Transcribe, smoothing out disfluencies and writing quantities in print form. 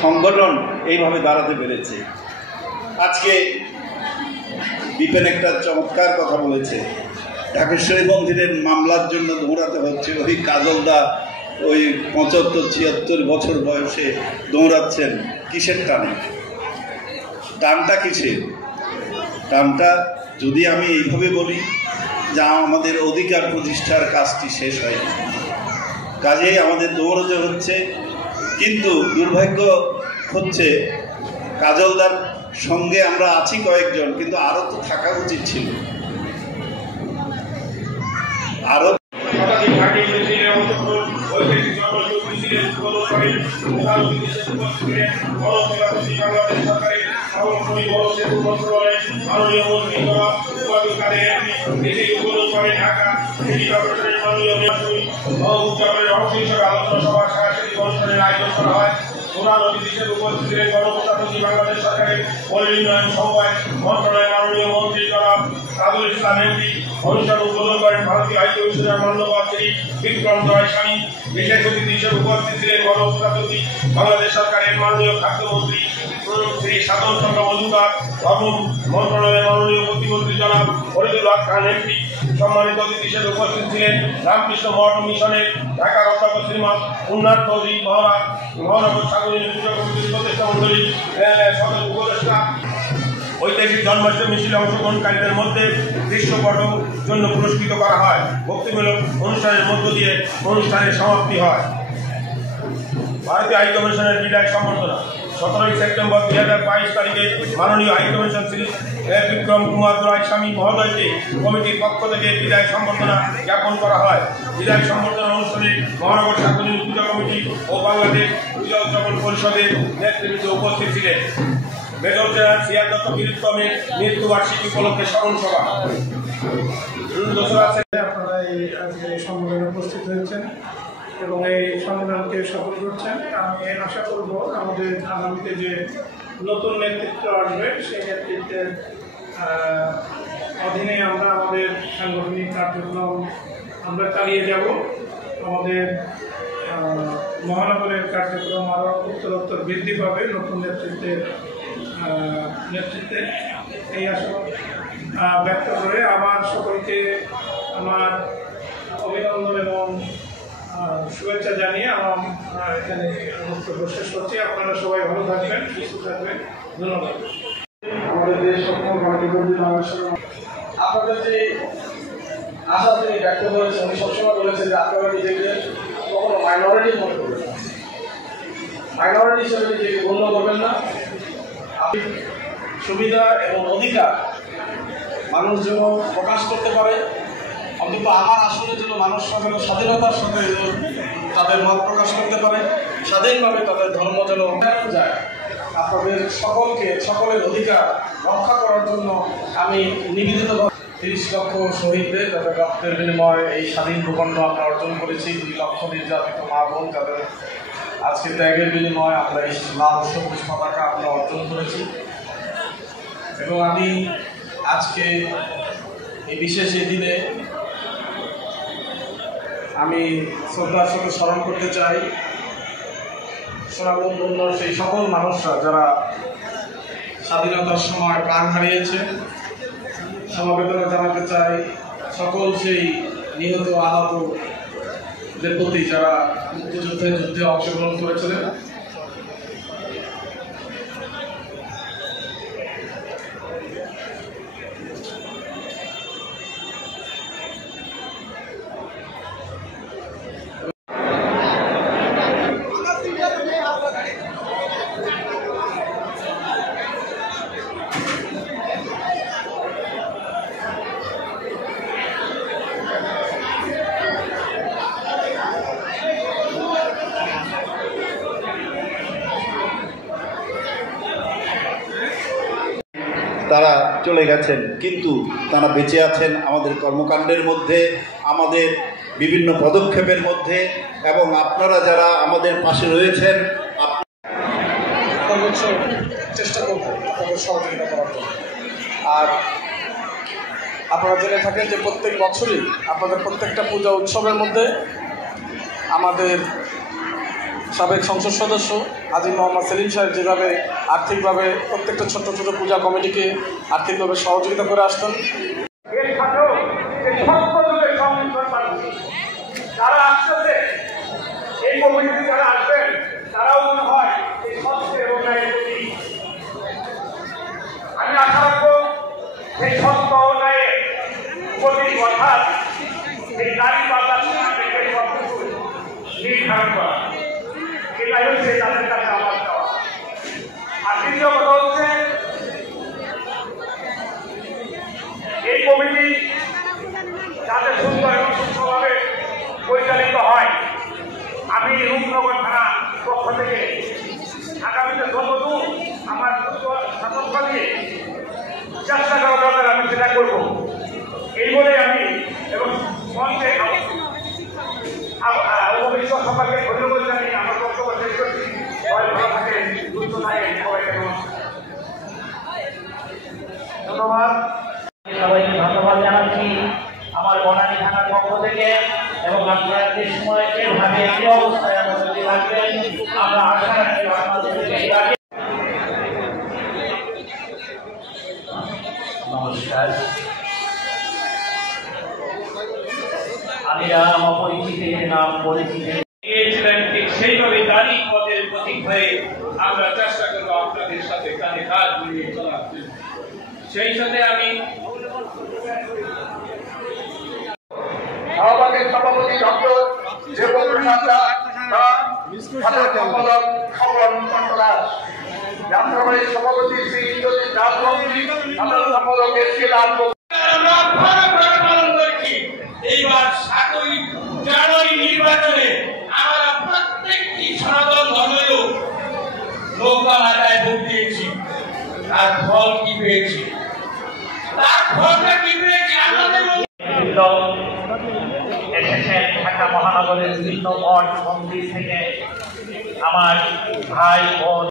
সংগঠন এইভাবে দাঁড়াতে পেরেছে। আজকে দীপেন একটা চমৎকার কথা বলেছে, ঢাকেশ্বরী মন্দিরের মামলার জন্য দৌড়াতে হচ্ছে। ওই কাজলদা ওই ৭৫-৭৬ বছর বয়সে দৌড়াচ্ছেন কিসের টানে? টানটা কিসের? টানটা যদি আমি এইভাবে বলি যা আমাদের অধিকার প্রতিষ্ঠার কাজটি শেষ হয়নি, কাজেই আমাদের দৌড়াতে হচ্ছে। কিন্তু দুর্ভাগ্য হচ্ছে কাজলদার সঙ্গে আমরা আছি কয়েকজন, কিন্তু আরও তো থাকা উচিত ছিল। আরও প্রধান অতিথি হিসেবে উপস্থিত ছিলেন গণপ্রজাতন্ত্রী বাংলাদেশ সরকারের পল্লী উন্নয়ন সমবায় মন্ত্রণালয়ের মাননীয় মন্ত্রী জনাব তাজুল ইসলাম এমপি। অনুষ্ঠান উদ্বোধন করেন ভারতীয় হাই কমিশনের মান্যবর শ্রী বিক্রম দয় স্বামী। বিশেষ অতিথি হিসেবে উপস্থিত ছিলেন গণপ্রজাতন্ত্রী বাংলাদেশ সরকারের মাননীয় খাদ্যমন্ত্রী শ্রী সাধন চন্দ্র মজুমদার, ধর্ম মন্ত্রণালয়ের মাননীয় প্রতিমন্ত্রী জনাব ফরিদুল হক খান এমপি। সম্মানিত অতিথি হিসেবে উপস্থিত ছিলেন রামকৃষ্ণ মঠ মিশনের ঢাকার অধ্যক্ষ শ্রীমান উন্নাথ চৌধুরী মহারাজ, মহানগর সাগরী পূজা কমিটির প্রতিষ্ঠা মন্ডলী সদস্য উপদেষ্টা। ঐতিহাসিক জন্মাষ্টমী মিছিলে অংশগ্রহণকারীদের মধ্যে দৃশ্যপটের জন্য পুরস্কৃত করা হয়। ভক্তিমূলক অনুষ্ঠানের মধ্য দিয়ে অনুষ্ঠানের সমাপ্তি হয়। ভারতীয় হাইকমিশনের বিদায় সম্বর্ধনা 17 সেপ্টেম্বর 2022 তারিখে মাননীয় হাইকমিশন শ্রী বিক্রম কুমার রায় স্বামী মহোদয়কে কমিটির পক্ষ থেকে বিদায় সম্বর্ধনা জ্ঞাপন করা হয়। বিদায় সম্বর্ধনা অনুষ্ঠানে মহানগর সার্বজনীন পূজা কমিটি ও বাংলাদেশ পূজা উদযাপন পরিষদের নেতৃবৃন্দ উপস্থিত ছিলেন। মেজর জেনারেল সিয়ার দত্ত বীরত্তমের মৃত্যুবার্ষিকী উপলক্ষে স্মরণ সভা। আপনারা এই সম্মেলনে উপস্থিত হয়েছেন এবং এই সম্মেলনকে সফল করছেন। আমি আশা করব আমাদের আগামীতে যে নতুন নেতৃত্ব আসবে সেই নেতৃত্বের অধীনে আমরা আমাদের সাংগঠনিক কার্যক্রম আমরা চালিয়ে যাব। আমাদের মহানগরের কার্যক্রম আরও উত্তরোত্তর বৃদ্ধি পাবে নতুন নেতৃত্বে এই আশা ব্যক্ত করে আমার সকলকে আমার অভিনন্দন এবং শুভেচ্ছা জানিয়ে আমার এখানে বক্তব্য শেষ করছি। আপনারা সবাই ভালো থাকবেন, সুস্থ থাকবেন। ধন্যবাদ। আমাদের দেশ সকল আপনাদের যে আশা তিনি ব্যক্ত করেছেন, উনি সবসময় বলেছেন যে আপনারা নিজেকে কখনো মাইনরিটি মনে করবেন না, মাইনরিটি হিসেবে নিজেকে গণ্য করবেন না। আপনি সুবিধা এবং অধিকার মানুষ যেন প্রকাশ করতে পারে, অন্তত আমার আসলে যেন মানুষ স্বাধীনতার সাথে তাদের মত প্রকাশ করতে পারে, স্বাধীনভাবে তাদের ধর্ম যেন যায়। আপনাদের সকলের অধিকার রক্ষা করার জন্য আমি নিবেদিত 30 লক্ষ শহীদদের তাদের রক্তের বিনিময়ে এই স্বাধীন ভূখণ্ড আমরা অর্জন করেছি। 2 লক্ষ নির্যাতিত মা বোন তাদের আজকে ত্যাগের বিনিময়ে আমরা এই লাল সবুজ পতাকা আমরা অর্জন করেছি। এবং আমি আজকে এই বিশেষ এই দিনে আমি শ্রদ্ধার সাথে স্মরণ করতে চাই সোনাবন্ধন্য সেই সকল মানুষরা যারা স্বাধীনতার সময় প্রাণ হারিয়েছে। সমবেদনা জানাতে চাই সকল সেই নিহত আহতদের প্রতি যারা যুদ্ধে অংশগ্রহণ করেছিলেন। তারা চলে গেছেন, কিন্তু তারা বেঁচে আছেন আমাদের কর্মকাণ্ডের মধ্যে, আমাদের বিভিন্ন পদক্ষেপের মধ্যে, এবং আপনারা যারা আমাদের পাশে রয়েছেন সর্বোচ্চ চেষ্টা করব আপনাদের সহযোগিতা করার জন্য। আর আপনারা জেনে থাকেন যে প্রত্যেক বছরই আপনাদের প্রত্যেকটা পূজা উৎসবের মধ্যে আমাদের সাবেক সংসদ সদস্য হাজী মোহাম্মদ সেলিম সাহেব যেভাবে আর্থিকভাবে প্রত্যেকটা ছোট্ট ছোট পূজা কমিটিকে আর্থিকভাবে সহযোগিতা করে আসতেন। এর সাথেও যারা আসতেছে এই কমিটিতে যারা আসবেন তারাও মনে হয় এই সত্যের এবং ন্যায়ের প্রতি। আমি আশা রাখবো সেই সত্য ও ন্যায়ের প্রতি অর্থাৎ এই নারী পাতার নির্ধারণ করা, এটাই হচ্ছে তাদের কাছে আমার চাওয়া। আর দ্বিতীয় কথা হচ্ছে এই কমিটি যাতে সুন্দর এবং সুস্থভাবে পরিচালিত হয়, আমি রূপনগর থানা পক্ষ থেকে আগামীতে যতদূর আমার শাসন দিয়ে চেষ্টা করা দরকার আমি সেটা করব। এই বলে আমি এবং মঞ্চে উপবিষ্ট সবাইকে ধন্যবাদ জানিয়ে আমার বক্তব্য শেষ করছি। সবাই ভালো থাকেন, সুস্থ থাকেন, সবাইকে ধন্যবাদ। সবাইকে ধন্যবাদ জানাচ্ছি আমার বনানী থানার পক্ষ থেকে, এবং আপনারা যে সময় এভাবে এই অবস্থায় আমরা যদি রাখবেন আমরা আশা রাখি আপনাদের থেকে। নমস্কার, আমি রাম অপরিচিতের নাম পরিচিত গিয়েছিলেন, ঠিক সেইভাবে দাঁড়িয়ে পদের প্রতীক হয়ে আমরা চেষ্টা করবো আপনাদের সাথে কাঁধে কাঁধ মিলিয়ে চলার জন্য। সেই সাথে আমি আমাদের সভাপতি ডক্টর দেবপ্রসাদ সাধারণ সম্পাদক খবর দাস, যাত্রাবাড়ির সভাপতি শ্রী ইন্দ্রজিৎ দাসবংশী, সাধারণ সম্পাদক এস কে দাস। এইবার 7ই জানুয়ারি নির্বাচনে আমরা প্রত্যেকটি সনাতন ধর্মের নৌকা মাথায় ভোট দিয়েছি। তার ফল কি পেয়েছি? তার ফলটা কি পেয়েছি? আমাদের এসেছেন ঢাকা মহানগরের বিভিন্ন মঠ মন্দির থেকে আমার ভাই বোন